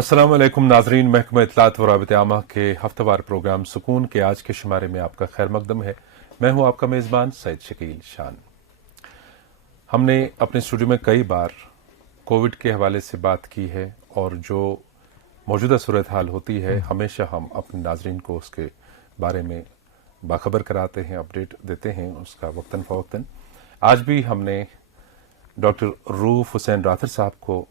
अस्सलाम वालेकुम नाजरीन, महकमा इत्तलात व राबित आमा के हफ्तेवार प्रोग्राम सुकून के आज के शुमारे में आपका खैर मकदम है। मैं हूं आपका मेज़बान सैयद शकील शान। हमने अपने स्टूडियो में कई बार कोविड के हवाले से बात की है और जो मौजूदा सूरत हाल होती है हमेशा हम अपने नाजरीन को उसके बारे में बाखबर कराते हैं, अपडेट देते हैं उसका वक्तन फ़वक्तन। आज भी हमने डॉक्टर रूफ हुसैन राथर साहब को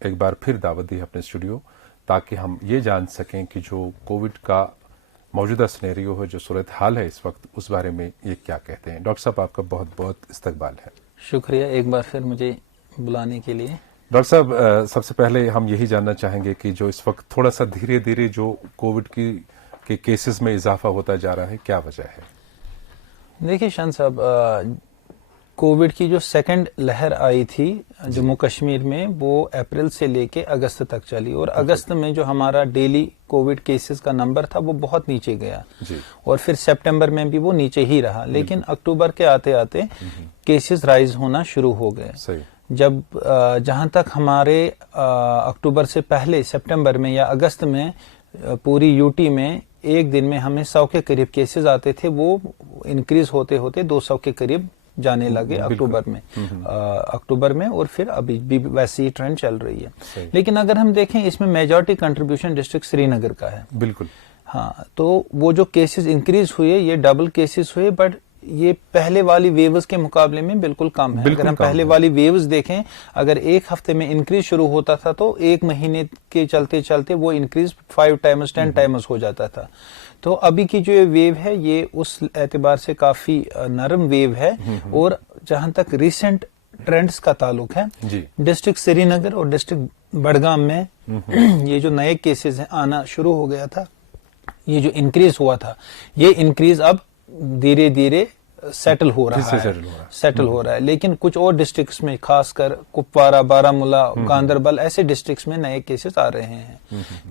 एक बार फिर दावत दी अपने स्टूडियो, ताकि हम ये जान सकें कि जो कोविड का मौजूदा सिनेरियो है, जो सूरत हाल है इस वक्त, उस बारे में ये क्या कहते हैं। डॉक्टर साहब, आपका बहुत बहुत इस्तकबाल है। शुक्रिया एक बार फिर मुझे बुलाने के लिए। डॉक्टर साहब, सबसे पहले हम यही जानना चाहेंगे कि जो इस वक्त थोड़ा सा धीरे धीरे जो कोविड के केसेस में इजाफा होता जा रहा है, क्या वजह है? देखिए शान साहब, कोविड की जो सेकंड लहर आई थी जम्मू कश्मीर में, वो अप्रैल से लेके अगस्त तक चली और अगस्त में जो हमारा डेली कोविड केसेस का नंबर था वो बहुत नीचे गया जी। और फिर सितंबर में भी वो नीचे ही रहा, लेकिन अक्टूबर के आते आते केसेस राइज होना शुरू हो गए। सही। जब जहां तक हमारे अक्टूबर से पहले सितंबर में या अगस्त में पूरी यूटी में एक दिन में हमें 100 के करीब केसेस आते थे, वो इंक्रीज होते होते 200 के करीब जाने लगे अक्टूबर में और फिर अभी भी वैसी ही ट्रेंड चल रही है। लेकिन अगर हम देखें, इसमें मेजॉरिटी कंट्रीब्यूशन डिस्ट्रिक्ट श्रीनगर का है। बिल्कुल। हाँ, तो वो जो केसेस इंक्रीज हुए, ये डबल केसेस हुए, बट ये पहले वाली वेव्स के मुकाबले में बिल्कुल कम है। अगर हम पहले वाली वेव्स देखें, अगर एक हफ्ते में इंक्रीज शुरू होता था तो एक महीने के चलते चलते वो इंक्रीज 5 टाइम्स 10 टाइम्स हो जाता था। तो अभी की जो ये वेव है, ये उस एतबार से काफी नरम वेव है। और जहां तक रिसेंट ट्रेंड्स का ताल्लुक है, डिस्ट्रिक्ट श्रीनगर और डिस्ट्रिक्ट बडगाम में ये जो नए केसेस हैं आना शुरू हो गया था, ये जो इंक्रीज हुआ था, ये इंक्रीज अब धीरे धीरे सेटल हो रहा है। लेकिन कुछ और डिस्ट्रिक्ट्स में, खासकर कुपवारा, बारामूला, गांदरबल, ऐसे डिस्ट्रिक्ट्स में नए केसेस आ रहे हैं।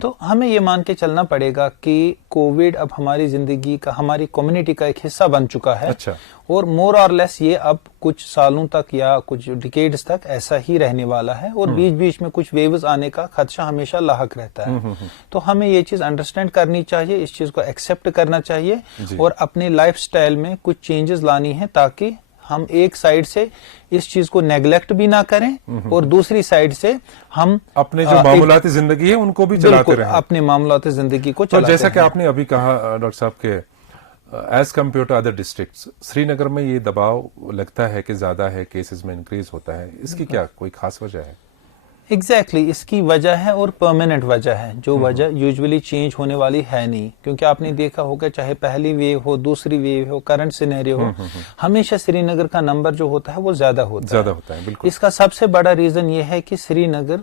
तो हमें ये मान के चलना पड़ेगा कि कोविड अब हमारी जिंदगी का, हमारी कम्युनिटी का एक हिस्सा बन चुका है। अच्छा। और मोर और लेस ये अब कुछ सालों तक या कुछ डिकेड्स तक ऐसा ही रहने वाला है और बीच बीच में कुछ वेव्स आने का खदशा हमेशा लाहक रहता है। तो हमें ये चीज अंडरस्टैंड करनी चाहिए, इस चीज को एक्सेप्ट करना चाहिए और अपने लाइफस्टाइल में कुछ चेंजेस लानी है, ताकि हम एक साइड से इस चीज को नेग्लेक्ट भी ना करें और दूसरी साइड से हम अपने जो मामूलाती जिंदगी है उनको भी चलाते रहें, अपने मामूलाती जिंदगी को चलाते जैसा कि आपने अभी कहा डॉक्टर साहब के as compared to other districts, Srinagar में ये दबाव लगता है कि ज्यादा है, केसेस में इंक्रीज होता है। इसकी क्या कोई खास वजह है? एग्जैक्टली इसकी वजह है और परमानेंट वजह है, जो वजह यूजुअली चेंज होने वाली है नहीं। क्योंकि आपने देखा होगा, चाहे पहली वेव हो, दूसरी वेव हो, करंट सिनेरियो हो, हमेशा श्रीनगर का नंबर जो होता है वो ज्यादा होता है। बिल्कुल। इसका सबसे बड़ा रीजन ये है कि श्रीनगर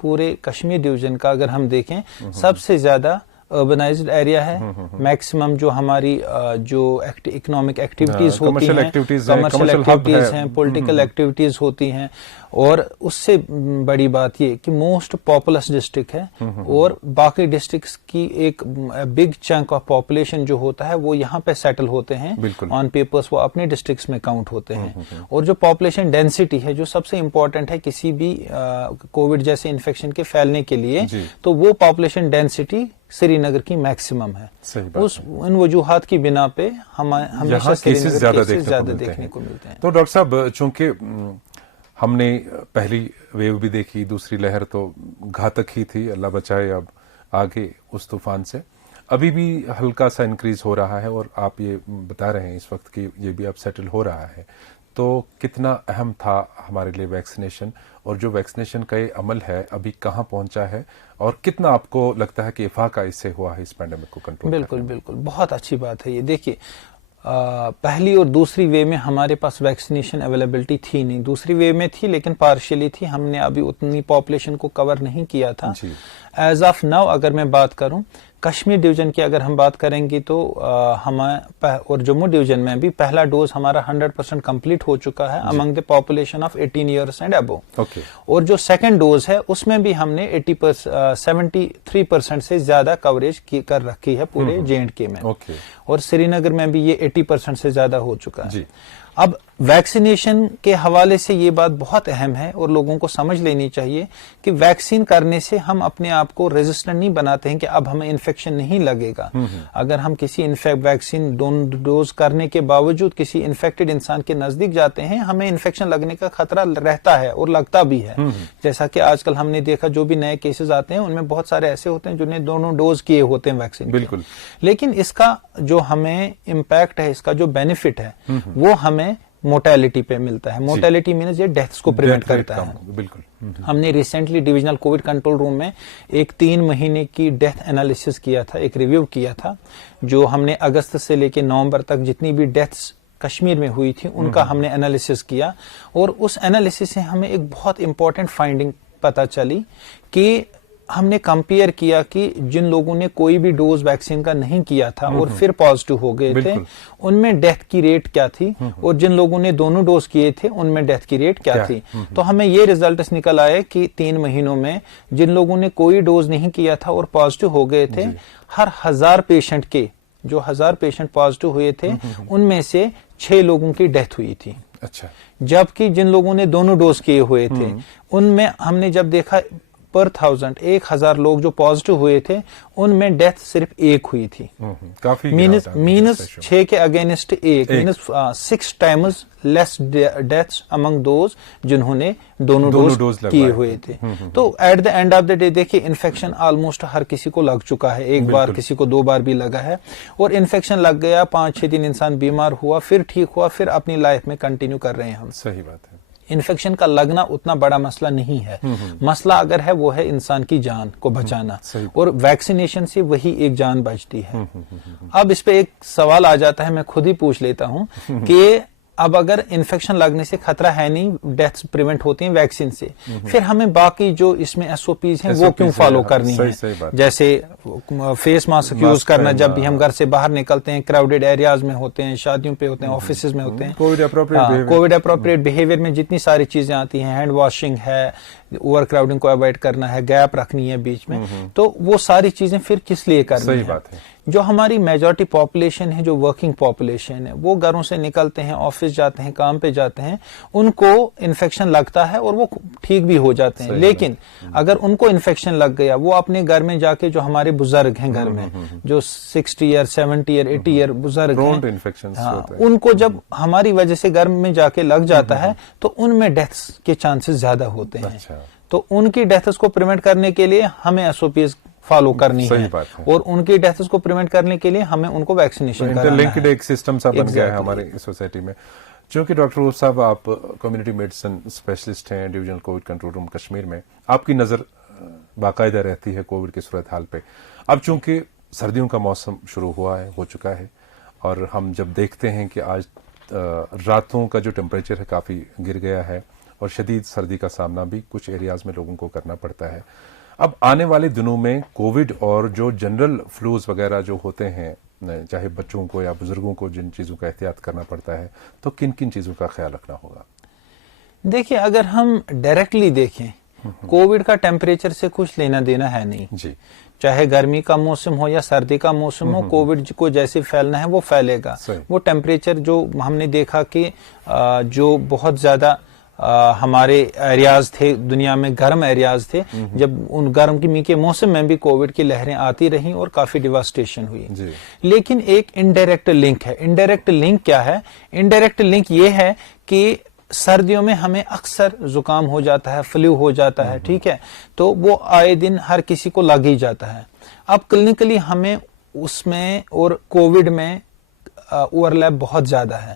पूरे कश्मीर डिवीजन का अगर हम देखें, सबसे ज्यादा अर्बनाइज्ड एरिया है। मैक्सिमम जो हमारी जो इकोनॉमिक एक्टिविटीज होती हैं, कमर्शियल एक्टिविटीज हैं, पॉलिटिकल एक्टिविटीज होती हैं, और उससे बड़ी बात ये कि मोस्ट पॉपुलस डिस्ट्रिक्ट है और बाकी डिस्ट्रिक्ट्स की एक बिग चंक ऑफ पॉपुलेशन जो होता है वो यहाँ पे सेटल होते हैं। ऑन पेपर्स वो अपने डिस्ट्रिक्ट्स में काउंट होते हैं। और जो पॉपुलेशन डेंसिटी है, जो सबसे इंपॉर्टेंट है किसी भी कोविड जैसे इन्फेक्शन के फैलने के लिए, तो वो पॉपुलेशन डेंसिटी श्रीनगर की मैक्सिमम है। उन वजूहात की बिना पे हमेशा केसेस ज्यादा देखने को मिलते हैं। तो डॉक्टर साहब, चूंकि हमने पहली वेव भी देखी, दूसरी लहर तो घातक ही थी, अल्लाह बचाए अब आगे उस तूफान से, अभी भी हल्का सा इंक्रीज हो रहा है और आप ये बता रहे हैं इस वक्त कि ये भी अब सेटल हो रहा है। तो कितना अहम था हमारे लिए वैक्सीनेशन, और जो वैक्सीनेशन का ये अमल है अभी कहाँ पहुंचा है, और कितना आपको लगता है कि इफाका इससे हुआ है इस पैंडेमिक को कंट्रोल? बिल्कुल, बहुत अच्छी बात है ये। देखिए, पहली और दूसरी वेव में हमारे पास वैक्सीनेशन अवेलेबिलिटी थी नहीं। दूसरी वेव में थी लेकिन पार्शियली थी, हमने अभी उतनी पॉपुलेशन को कवर नहीं किया था। एज ऑफ नाउ अगर मैं बात करूं, कश्मीर डिवीजन की अगर हम बात करेंगे तो और जम्मू डिवीजन में भी पहला डोज हमारा 100% कंप्लीट हो चुका है among the population of 18 years and above. और जो सेकंड डोज है उसमें भी हमने 73% से ज्यादा कवरेज कर रखी है पूरे J&K में। और श्रीनगर में भी ये 80% से ज्यादा हो चुका है। अब ویکسینیشن کے حوالے سے یہ بات بہت اہم ہے اور لوگوں کو سمجھ لینی چاہیے کہ ویکسین کرنے سے ہم اپنے آپ کو ریزسٹنٹ نہیں بناتے ہیں کہ اب ہمیں انفیکشن نہیں لگے گا. اگر ہم کسی ویکسین 2 ڈوز کرنے کے باوجود کسی انفیکٹڈ انسان کے نزدیک جاتے ہیں, ہمیں انفیکشن لگنے کا خطرہ رہتا ہے اور لگتا بھی ہے. جیسا کہ آج کل ہم نے دیکھا جو بھی نئے کیسز آتے ہیں ان میں بہت سارے ایسے ہوتے ہیں جنہیں 2 ڈوز کیے ہوتے ہیں ویکسین. بالکل. لیکن اس کا جو ہمیں امپیکٹ ہے, اس کا جو بینیفٹ ہے وہ ہمیں موٹیلٹی پہ ملتا ہے. موٹیلٹی مینز یہ ڈیتھس کو پریونٹ کرتا ہے. بالکل. ہم نے recently divisional Covid control room میں ایک 3 مہینے کی ڈیتھ انالیسس کیا تھا, ایک ریویو کیا تھا, جو ہم نے اگست سے لے کے نومبر تک جتنی بھی ڈیتھس کشمیر میں ہوئی تھی ان کا ہم نے انالیسس کیا, اور اس انالیسس سے ہمیں ایک بہت امپورٹنٹ فائنڈنگ پتہ چلی کہ ہم نے کمپیئر کیا کہ جن لوگوں نے کوئی بھی ڈوز ویکسین کا نہیں کیا تھا اور پھر پازیٹو ہو گئے تھے ان میں ڈیتھ کی ریٹ کیا تھی, اور جن لوگوں نے دونوں ڈوز کیے تھے ان میں ڈیتھ کی ریٹ کیا تھی. تو ہمیں یہ ریزلٹس نکل آئے کہ 3 مہینوں میں جن لوگوں نے کوئی ڈوز نہیں کیا تھا اور پازیٹو ہو گئے تھے, ہر 1000 پیشنٹ کے جو 1000 پیشنٹ پازیٹو ہوئے تھے ان میں سے 6 لوگوں کی ڈیتھ ہوئی تھی. اچھا. جبکہ جن لوگوں نے دونوں ڈوز کیے ہوئے تھے ان میں ہم نے جب دیکھا پر 1000 لوگ جو پازیٹو ہوئے تھے ان میں ڈیتھ صرف 1 ہوئی تھی. کافی مینس 6 کے against 1 minus 6 times less deaths among those جنہوں نے دونوں ڈوز کیے ہوئے تھے. تو at the end of the day دیکھیے انفیکشن آلموسٹ ہر کسی کو لگ چکا ہے, ایک بار کسی کو 2 بار بھی لگا ہے, اور انفیکشن لگ گیا 5-6 دن انسان بیمار ہوا پھر ٹھیک ہوا, پھر اپنی لائف میں کنٹینیو کر رہے ہیں ہم. صحیح بات ہے. انفیکشن کا لگنا اتنا بڑا مسئلہ نہیں ہے. مسئلہ اگر ہے وہ ہے انسان کی جان کو بچانا, اور ویکسینیشن سے وہی ایک جان بچتی ہے. اب اس پہ ایک سوال آ جاتا ہے, میں خود ہی پوچھ لیتا ہوں کہ اب اگر انفیکشن لگنے سے خطرہ ہے نہیں, ڈیتھس پریونٹ ہوتی ہیں ویکسین سے, پھر ہمیں باقی جو اس میں SOPs ہیں وہ کیوں فالو کرنی ہے؟ جیسے فیس ماسک یوز کرنا جب بھی ہم گھر سے باہر نکلتے ہیں, کراؤڈیڈ ایریاز میں ہوتے ہیں, شادیوں پہ ہوتے ہیں, آفیسز میں ہوتے ہیں, کووڈ اپروپریٹ بیہیویئر میں جتنی ساری چیزیں آتی ہیں, ہینڈ واشنگ ہے, اوور کراؤڈنگ کو اوائڈ کرنا ہے, گیپ رکھنی ہے بیچ میں, تو وہ ساری چیزیں پھر کس لیے کرنی ہے؟ جو ہماری میجورٹی پاپولیشن ہے, جو ورکنگ پاپولیشن ہے, وہ گھروں سے نکلتے ہیں, آفس جاتے ہیں, کام پہ جاتے ہیں, ان کو انفیکشن لگتا ہے اور وہ ٹھیک بھی ہو جاتے ہیں. لیکن اگر ان کو انفیکشن لگ گیا, وہ اپنے گھر میں جا کے جو ہمارے بزرگ ہیں گھر میں, جو 60 ایئر 70 ایئر 80 ایئر بزرگ ہیں, ان کو جب ہماری وجہ سے گھر میں جا کے لگ جاتا ہے تو ان میں ڈیتھس کے چانسز زیادہ ہوتے ہیں. تو ان کی ڈیتھس کو پریونٹ کرنے کے لیے ہمیں SOPs فالو کرنی ہے, اور ان کی ڈیتھس کو پریونٹ کرنے کے لیے ہمیں ان کو ویکسینیشن کرنا ہے. انٹرلنکڈ ایک سسٹم سا بن گیا ہے ہمارے سوسائٹی میں. چونکہ ڈاکٹر عروف صاحب آپ کمیونٹی میڈیسن اسپیشلسٹ ہیں divisional Covid control room Kashmir میں, آپ کی نظر باقاعدہ رہتی ہے کووڈ کی صورتحال پہ. اب چونکہ سردیوں کا موسم شروع ہو چکا ہے, اور ہم جب دیکھتے ہیں کہ آج راتوں کا جو ٹیمپریچر ہے کافی گر گیا ہے, اور شدید سردی کا سامنا بھی کچھ ایریاز میں لوگوں کو کرنا پڑتا ہے. اب آنے والے دنوں میں کووڈ اور جو جنرل فلوز وغیرہ جو ہوتے ہیں, چاہے بچوں کو یا بزرگوں کو جن چیزوں کا احتیاط کرنا پڑتا ہے, تو کن کن چیزوں کا خیال رکھنا ہوگا؟ دیکھیں, اگر ہم ڈائریکٹلی دیکھیں, کووڈ کا ٹیمپریچر سے کچھ لینا دینا ہے نہیں. جی, چاہے گرمی کا موسم ہو یا سردی کا موسم ہو, کووڈ کو جیسے پھیلنا ہے وہ پھیلے گا. وہ ٹیمپریچر جو ہم نے دیکھا کہ جو بہت زیادہ ہمارے ایریاز تھے دنیا میں, گرم ایریاز تھے, جب ان گرمی کے موسم میں بھی کووڈ کی لہریں آتی رہیں اور کافی ڈیواسٹیشن ہوئی. لیکن ایک انڈائریکٹ لنک ہے. انڈائریکٹ لنک کیا ہے؟ انڈائریکٹ لنک یہ ہے کہ سردیوں میں ہمیں اکثر زکام ہو جاتا ہے, فلو ہو جاتا ہے, ٹھیک ہے, تو وہ آئے دن ہر کسی کو لگ ہی جاتا ہے. اب کلینکلی ہمیں اس میں اور کووڈ میں اوور لیپ بہت زیادہ ہے.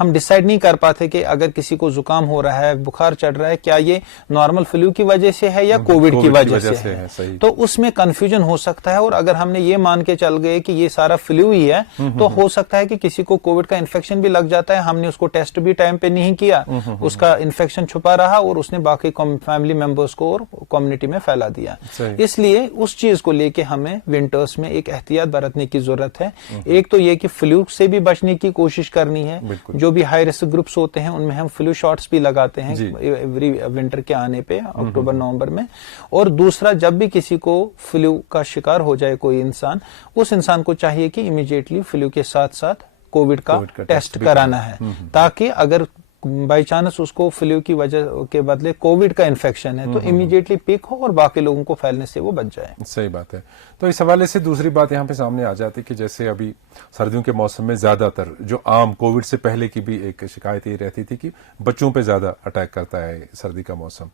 ہم ڈیسائیڈ نہیں کر پاتے کہ اگر کسی کو زکام ہو رہا ہے, بخار چڑھ رہا ہے, کیا یہ نارمل فلو کی وجہ سے ہے یا کووڈ کی وجہ سے ہے. تو اس میں کنفیوژن ہو سکتا ہے, اور اگر ہم نے یہ مان کے چل گئے کہ یہ سارا فلو ہی ہے, تو ہو سکتا ہے کہ کسی کو کووڈ کا انفیکشن بھی لگ جاتا ہے, ہم نے اس کو ٹیسٹ بھی ٹائم پہ نہیں کیا, اس کا انفیکشن چھپا رہا اور اس نے باقی فیملی ممبرس کو اور کمیونٹی میں پھیلا دیا. اس لیے اس چیز کو لے کے ہمیں ونٹرز میں ایک احتیاط برتنے کی ضرورت ہے. ایک تو یہ کہ فلو سے بھی بچنے کی کوشش کرنی ہے, جو بھی ہائی رسک گروپس ہوتے ہیں ان میں ہم فلو شاٹس بھی لگاتے ہیں ایوری ونٹر کے آنے پہ, اکتوبر نومبر میں. اور دوسرا, جب بھی کسی کو فلو کا شکار ہو جائے کوئی انسان, اس انسان کو چاہیے کہ امیڈیٹلی فلو کے ساتھ ساتھ کووڈ کا ٹیسٹ کرانا ہے, تاکہ اگر बाई चांस उसको फ्लू की वजह के बदले कोविड का इन्फेक्शन है तो इमीडिएटली पिक हो और बाकी लोगों को फैलने से वो बच जाए। सही बात है। तो इस हवाले से दूसरी बात यहाँ पे सामने आ जाती है कि जैसे अभी सर्दियों के मौसम में ज्यादातर जो आम कोविड से पहले की भी एक शिकायत ये रहती थी कि बच्चों पे ज्यादा अटैक करता है सर्दी का मौसम,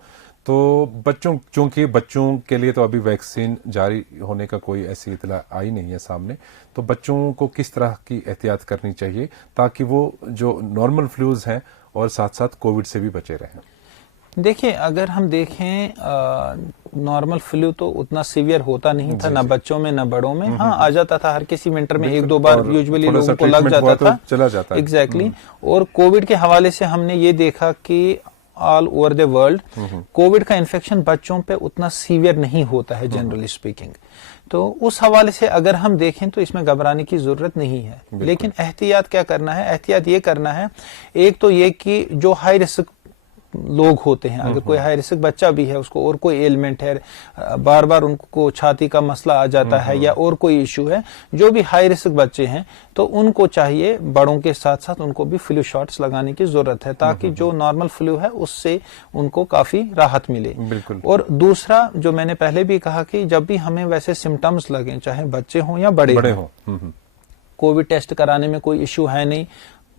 तो बच्चों, चूंकि बच्चों के लिए तो अभी वैक्सीन जारी होने का कोई ऐसी इतला आई नहीं है सामने, तो बच्चों को किस तरह की एहतियात करनी चाहिए ताकि वो जो नॉर्मल फ्लूज हैं और साथ साथ कोविड से भी बचे रहें? देखिए, अगर हम देखें नॉर्मल फ्लू तो उतना सीवियर होता नहीं था, ना बच्चों में ना बड़ों में। हाँ, आ जाता था हर किसी विंटर में 1-2 बार यूजुअली लोगों को लग जाता था, चला जाता है। एग्जैक्टली। और कोविड के हवाले से हमने ये देखा कि all over the world Covid का इन्फेक्शन बच्चों पे उतना सीवियर नहीं होता है जनरली स्पीकिंग। तो उस हवाले से अगर हम देखें तो इसमें घबराने की जरूरत नहीं है। लेकिन एहतियात क्या करना है? एहतियात ये करना है, एक तो ये कि जो हाई रिस्क लोग होते हैं, अगर कोई हाई रिस्क बच्चा भी है, उसको और कोई एलिमेंट है, बार बार उनको छाती का मसला आ जाता है या और कोई इश्यू है, जो भी हाई रिस्क बच्चे हैं तो उनको चाहिए बड़ों के साथ साथ उनको भी फ्लू शॉट्स लगाने की जरूरत है ताकि जो नॉर्मल फ्लू है उससे उनको काफी राहत मिले। और दूसरा जो मैंने पहले भी कहा कि जब भी हमें वैसे सिम्टम्स लगे, चाहे बच्चे हों या बड़े हों, कोविड टेस्ट कराने में कोई इश्यू है नहीं,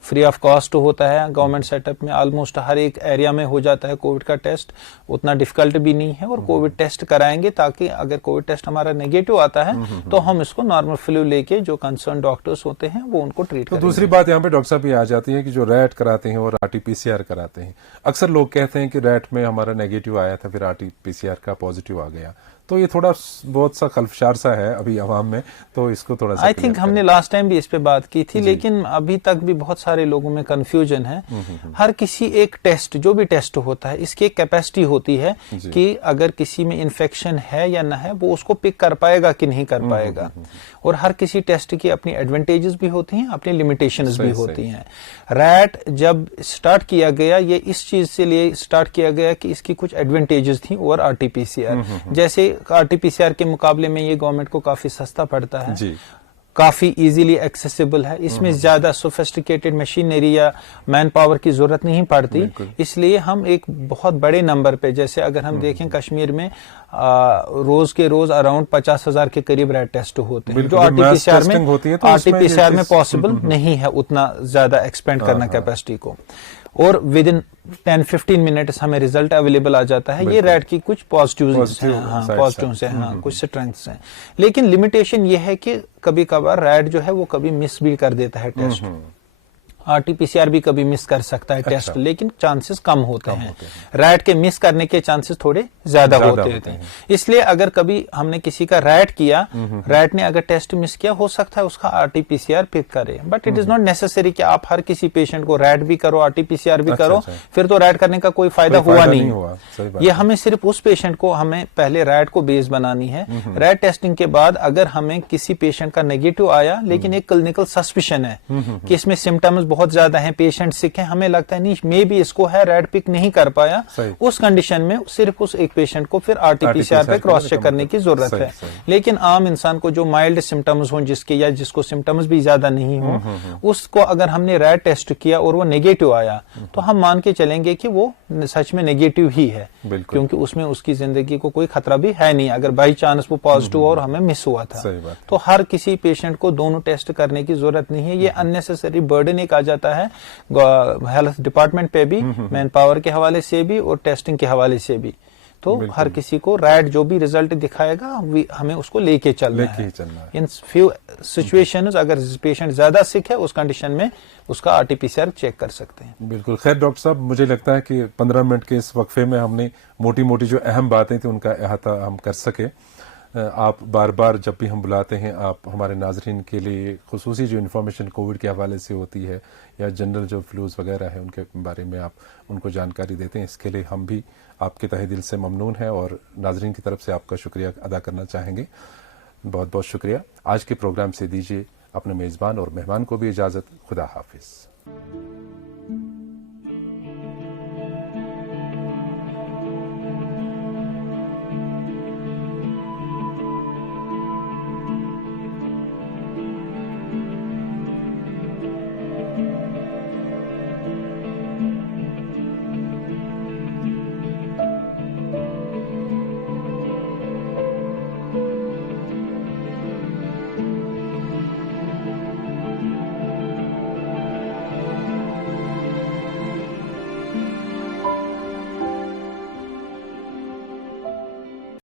फ्री ऑफ कॉस्ट होता है गवर्नमेंट सेटअप में, ऑलमोस्ट हर एक एरिया में हो जाता है कोविड का टेस्ट, उतना डिफिकल्ट भी नहीं है। और कोविड टेस्ट कराएंगे ताकि अगर कोविड टेस्ट हमारा नेगेटिव आता है तो हम इसको नॉर्मल फ्लू लेके जो कंसर्न डॉक्टर्स होते हैं वो उनको ट्रीट करेंगे। दूसरी बात यहाँ पे डॉक्टर साहब ये आ जाती है कि जो रैट कराते हैं और RT-PCR कराते हैं, अक्सर लोग कहते हैं कि रैट में हमारा नेगेटिव आया था फिर RT-PCR का पॉजिटिव आ गया, तो ये थोड़ा बहुत सा खलफशार सा है अभी अवाम में, तो इसको थोड़ा सा आई थिंक हमने लास्ट टाइम भी इस पे बात की थी, लेकिन अभी तक भी बहुत सारे लोगों में कंफ्यूजन है। हर किसी एक टेस्ट, जो भी टेस्ट होता है, इसकी एक कैपेसिटी होती है कि अगर किसी में इन्फेक्शन है या ना है वो उसको पिक कर पाएगा कि नहीं कर पाएगा। और हर किसी टेस्ट की अपनी एडवांटेजेस भी होती हैं, अपनी लिमिटेशंस भी होती हैं। रैट जब स्टार्ट किया गया, ये इस चीज से लिए स्टार्ट किया गया कि इसकी कुछ एडवांटेजेस थी ओवर RT-PCR। जैसे RT-PCR के मुकाबले में ये गवर्नमेंट को काफी सस्ता पड़ता है, काफी इजीली एक्सेसिबल है, इसमें ज्यादा सोफिस्टिकेटेड मशीनरी या मैन पावर की जरूरत नहीं पड़ती, इसलिए हम एक बहुत बड़े नंबर पे, जैसे अगर हम देखें कश्मीर में रोज के रोज अराउंड 50,000 के करीब रैट टेस्ट होते हैं, जो RT-PCR में पॉसिबल नहीं है उतना ज्यादा एक्सपेंड करना कैपेसिटी को। और विद इन 10-15 मिनट्स हमें रिजल्ट अवेलेबल आ जाता है। ये रैट की कुछ पॉजिटिव्स हैं, कुछ स्ट्रेंथ्स हैं। लेकिन लिमिटेशन ये है कि कभी कभार रैट जो है वो कभी मिस भी कर देता है टेस्ट। RT-PCR भी कभी मिस कर सकता है टेस्ट, लेकिन चांसेस कम होते हैं। रैट के मिस करने के चांसेस थोड़े ज्यादा होते हैं। इसलिए अगर कभी हमने किसी का रैट किया, रैट ने अगर टेस्ट मिस किया, हो सकता है उसका RT-PCR पिक करे, but it is not necessary कि आप हर किसी पेशेंट को रैट भी करो RT-PCR भी करो, फिर तो रैट करने का कोई फायदा हुआ नहीं। ये हमें सिर्फ उस पेशेंट को, हमें पहले रैट को बेस बनानी है। रैट टेस्टिंग के बाद अगर हमें किसी पेशेंट का नेगेटिव आया लेकिन एक क्लिनिकल सस्पिशन है कि इसमें सिम्टम्स बहुत ज्यादा हैं, पेशेंट सिक है, हमें लगता है नहीं मे बी इसको है, रैट पिक नहीं कर पाया, उस कंडीशन में सिर्फ उस एक पेशेंट को फिर RT-PCR पे क्रॉस चेक करने की जरूरत है। लेकिन आम इंसान को जो माइल्ड सिम्टम्स हों, जिसके या जिसको सिम्टम्स भी ज्यादा नहीं हो, उसको अगर हमने रैट टेस्ट किया और वो नेगेटिव आया तो हम मान के चलेंगे कि वो सच में नेगेटिव ही है, क्योंकि उसमें उसकी जिंदगी को कोई खतरा भी है नहीं, अगर बाई चांस वो पॉजिटिव और हमें मिस हुआ था। तो हर किसी पेशेंट को दोनों टेस्ट करने की जरूरत नहीं है। ये अननेसेसरी बर्डन एक आ जाता है हेल्थ डिपार्टमेंट पे भी, मैन पावर के हवाले से भी और टेस्टिंग के हवाले से भी। तो हर किसी को रैट जो भी रिजल्ट दिखाएगा हमें उसको लेके चलना है। इन फ्यू सिचुएशंस अगर पेशेंट ज्यादा सिक है, उस कंडीशन में उसका RT-PCR चेक कर सकते हैं। बिल्कुल। खैर डॉक्टर साहब, मुझे लगता है कि 15 मिनट के इस वक्फे में हमने मोटी मोटी जो अहम बातें थी उनका अहाता हम कर सके। आप बार बार जब भी हम बुलाते हैं, आप हमारे नाजरीन के लिए खुसूसी जो इन्फॉर्मेशन कोविड के हवाले से होती है या जनरल जो फ्लूज वगैरह है उनके बारे में आप उनको जानकारी देते हैं, इसके लिए हम भी आपके तहे दिल से ममनून हैं और नाजरीन की तरफ से आपका शुक्रिया अदा करना चाहेंगे। बहुत बहुत शुक्रिया। आज के प्रोग्राम से दीजिए अपने मेज़बान और मेहमान को भी इजाज़त। खुदा हाफिज।